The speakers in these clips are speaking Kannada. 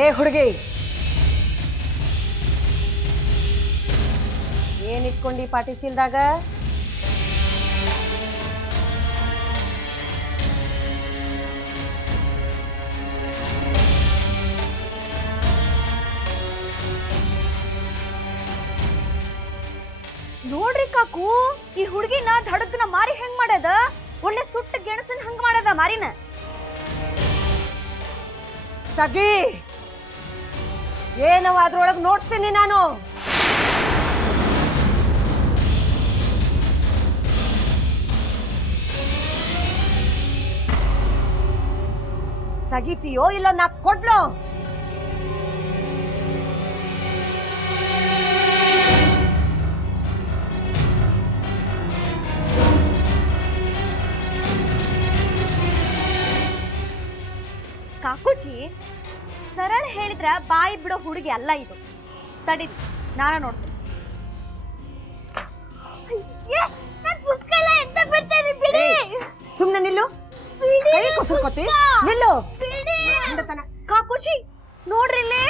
ಏ ಹುಡುಗಿ, ಏನಿಟ್ಕೊಂಡಿ ಪಾಟಿ ಚೀಲ್ದಾಗ? ನೋಡ್ರಿ ಕಾಕು, ಈ ಹುಡುಗಿನ ಧಡಕ್ನ ಮಾರಿ ಹೆಂಗ್ ಮಾಡ್ಯದ? ಒಳ್ಳೆ ಸುಟ್ಟ ಗೆಣಸನ್ ಹಂಗ ಮಾಡ್ಯದ ಮಾರಿನ. ತಗಿ, ಏನವ ಅದ್ರೊಳಗೆ ನೋಡ್ತೀನಿ ನಾನು. ತಗಿತೀಯೋ ಇಲ್ಲ ನಾ ಕೊಡ್ಲೋ? ಕಾಕುಜಿ, ಸರಳ ಹೇಳಿದ್ರ ಬಾಯಿ ಬಿಡೋ ಹುಡುಗಿ ಅಲ್ಲ ಇದು. ತಡಿ, ನಾನ ನೋಡ್ತೀನಿ. ಸುಮ್ನೆ ನಿಲ್ಲು. ಕೈ ಕೊಸರ್ಕೋತಿ, ನಿಲ್ಲು. ಕಾಕುಜಿ ನೋಡ್ರಿ ಇಲ್ಲಿ.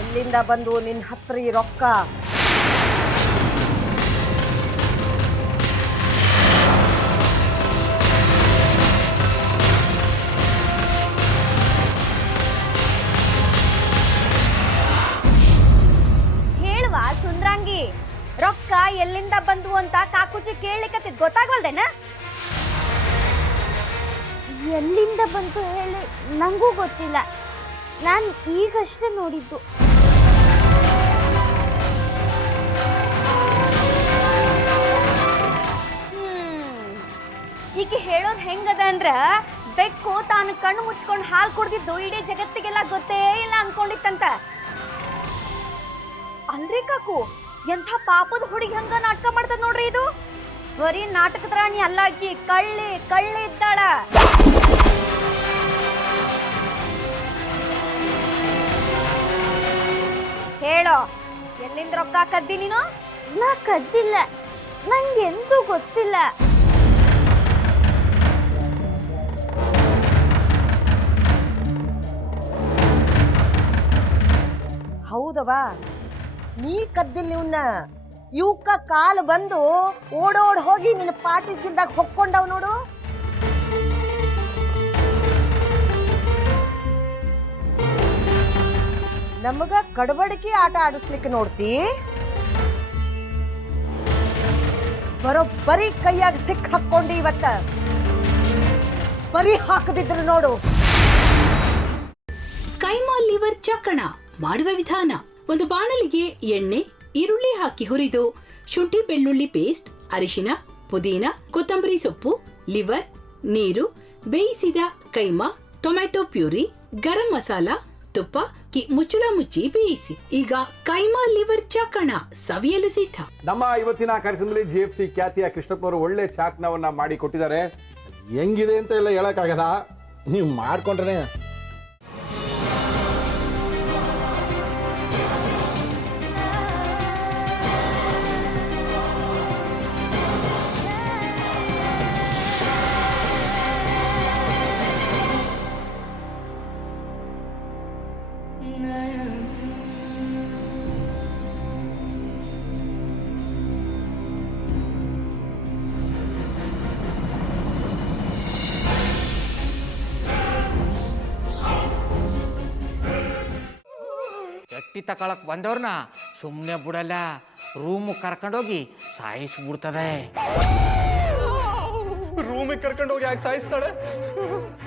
ಎಲ್ಲಿಂದ ಬಂದು ನಿನ್ ಹತ್ರ ಈ ರೊಕ್ಕ? ಹೇಳುವ ಸುಂದ್ರಾಂಗಿ, ರೊಕ್ಕ ಎಲ್ಲಿಂದ ಬಂದು ಅಂತ ಕಾಕುಜಿ ಕೇಳಲಿಕ್ಕೆ ಗೊತ್ತಾಗಲ್ದೇನ? ಎಲ್ಲಿಂದ ಬಂತು ಹೇಳಿ, ನಂಗೂ ಗೊತ್ತಿಲ್ಲ. ನಾನು ಈಗಷ್ಟೇ ನೋಡಿದ್ದು. ಈಗ ಹೇಳೋದ್ ಹೆಂಗದ ಅಂದ್ರ, ಬೆಕ್ಕು ತಾನು ಕಣ್ಣು ಮುಚ್ಕೊಂಡು ಹಾಲು ಕುಡ್ದಿದ್ದು ಇಡೀ ಜಗತ್ತಿಗೆಲ್ಲ ಗೊತ್ತೇ ಇಲ್ಲ ಅನ್ಕೊಂಡಿತ್ತಂತ. ಅಲ್ರಿ ಕಾಕು, ಎಂಥ ಪಾಪದ ಹುಡುಗಿ ಹಂಗ ನಾಟಕ ಮಾಡ್ತದ ನೋಡ್ರಿ ಇದು. ಬರೀ ನಾಟಕದ ರಾಣಿ ಅಲ್ಲ ಆಕಿ, ಕಳ್ಳಿ ಕಳ್ಳಿ ಇದ್ದಾಳ. ಹೇಳೋ, ಎಲ್ಲಿಂದ ರೊಕ್ಕ ಕದ್ದಿ ನೀನು? ನಾ ಕದ್ದಿಲ್ಲ, ನಂಗೆಂತೂ ಗೊತ್ತಿಲ್ಲ. ಹೌದವಾ, ನೀ ಕದ್ದಿಲ್ಲ ಇವನ್ನ. ಇವಕ್ಕ ಕಾಲು ಬಂದು ಓಡೋಡ್ ಹೋಗಿ ನಿನ್ನ ಪಾಟಿ ಚೀಲ್ದಾಗ ಹೊಕ್ಕೊಂಡವ್ ನೋಡು. ನಮಗ ಕಡಬಡಿಕೆ ಆಟ ಆಡಿಸ್ಲಿಕ್ಕೆ ನೋಡ್ತಿ? ಬರೋಬ್ಬರಿ ಕೈಯಾಗ ಸಿಕ್ ಹಾಕೊಂಡಿ ಇವತ್ತ. ಬರೀ ಹಾಕದಿದ್ರು ನೋಡು. ಕೈಮಾ ಲಿವರ್ ಚಕ್ಕಣ ಮಾಡುವ ವಿಧಾನ: ಒಂದು ಬಾಣಲಿಗೆ ಎಣ್ಣೆ, ಈರುಳ್ಳಿ ಹಾಕಿ ಹುರಿದು ಶುಂಠಿ ಬೆಳ್ಳುಳ್ಳಿ ಪೇಸ್ಟ್, ಅರಿಶಿನ, ಪುದೀನ, ಕೊತ್ತಂಬರಿ ಸೊಪ್ಪು, ಲಿವರ್, ನೀರು, ಬೇಯಿಸಿದ ಕೈಮಾ, ಟೊಮ್ಯಾಟೊ ಪ್ಯೂರಿ, ಗರಂ ಮಸಾಲ, ತುಪ್ಪ ಮುಚ್ಚಳ ಮುಚ್ಚಿ ಬೇಯಿಸಿ. ಈಗ ಕೈಮಾ ಲಿವರ್ ಚಾಕಣ ಸವಿಯಲು ಸಿದ್ಧ. ನಮ್ಮ ಇವತ್ತಿನ ಕಾರ್ಯಕ್ರಮದಲ್ಲಿ GFC ಖ್ಯಾತಿಯ ಕೃಷ್ಣಪ್ಪನವರು ಒಳ್ಳೆ ಚಾಕ್ನವನ್ನ ಮಾಡಿ ಕೊಟ್ಟಿದ್ದಾರೆ. ಹೆಂಗಿದೆ ಅಂತ ಎಲ್ಲ ಹೇಳಕ್ಕಾಗಲ್ಲ, ನೀವು ಮಾಡ್ಕೊಂಡ್ರೆ. ಎಟ್ಟಿ ತಕೊಳಕ್ ಬಂದವ್ರನ್ನ ಸುಮ್ಮನೆ ಬಿಡಲ್ಲ, ರೂಮ್ ಕರ್ಕೊಂಡೋಗಿ ಸಾಯಿಸ್ಬಿಡ್ತದೆ. ರೂಮಿಗೆ ಕರ್ಕೊಂಡೋಗಿ ಯಾಕೆ ಸಾಯಿಸ್ತಾಳೆ?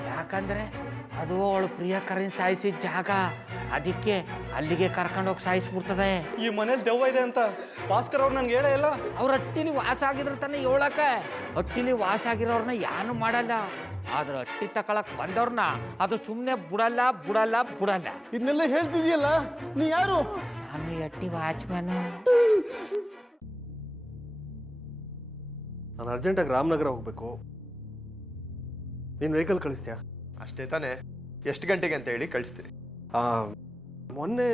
ಯಾಕಂದ್ರೆ ಅದು ಅವಳು ಪ್ರಿಯಕರನ್ ಸಾಯಿಸಿದ ಜಾಗ, ಅದಕ್ಕೆ ಅಲ್ಲಿಗೆ ಕರ್ಕೊಂಡೋಗಿ ಸಾಯಿಸ್ಬಿಡ್ತದೆ. ಈ ಮನೇಲಿ ದೆವ್ವ ಇದೆ ಅಂತ ಭಾಸ್ಕರ್ ಅವ್ರು ನನ್ಗೆ ಹೇಳೇ ಇಲ್ಲ. ಅವ್ರ ಹಟ್ಟಿಲಿ ವಾಸ ಆಗಿದ್ರ ತಾನೆ ಹೇಳಕ. ಹಟ್ಟಿಲಿ ವಾಸ ಆಗಿರೋರ್ನ ಯಾನು ಮಾಡಲ್ಲ, ಆದ್ರೆ ಹಟ್ಟಿ ತಕೊಳಕ್ ಬಂದವ್ರನ್ನ ಅದು ಸುಮ್ಮನೆ ಬಿಡಲ್ಲ ಬಿಡಲ್ಲ ಬಿಡಲ್ಲ. ಇದನ್ನೆಲ್ಲ ಹೇಳ್ತಿದ್ಯಲ್ಲ, ನೀ ಯಾರು? ನಾನು ಹಟ್ಟಿ ವಾಚ್ಮ್ಯಾನು. ನಾನು ಅರ್ಜೆಂಟಾಗಿ ರಾಮನಗರ ಹೋಗ್ಬೇಕು. ನೀನು ವೆಹಿಕಲ್ ಕಳಿಸ್ತೀಯಾ? ಅಷ್ಟೇ ತಾನೆ, ಎಷ್ಟು ಗಂಟೆಗೆ ಅಂತ ಹೇಳಿ ಕಳಿಸ್ತೀರಿ. ಮೊನ್ನೆ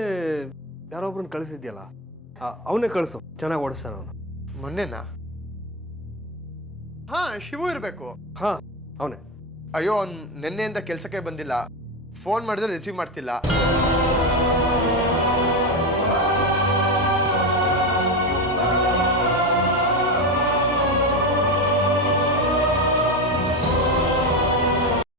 ಯಾರೊಬ್ರನ್ನ ಕಳಿಸಿದ್ಯಲ್ಲ ಅವನೇ ಕಳಿಸು, ಚೆನ್ನಾಗಿ ಓಡಿಸ್ತಾನ ಅವನು. ಮೊನ್ನೆನಾ? ಹಾ, ಶಿವು ಇರಬೇಕು. ಹಾ, ಅವನೇ. ಅಯ್ಯೋ, ಅವ್ನು ನಿನ್ನೆಯಿಂದ ಕೆಲಸಕ್ಕೆ ಬಂದಿಲ್ಲ. ಫೋನ್ ಮಾಡಿದ್ರೆ ರಿಸೀವ್ ಮಾಡ್ತಿಲ್ಲ.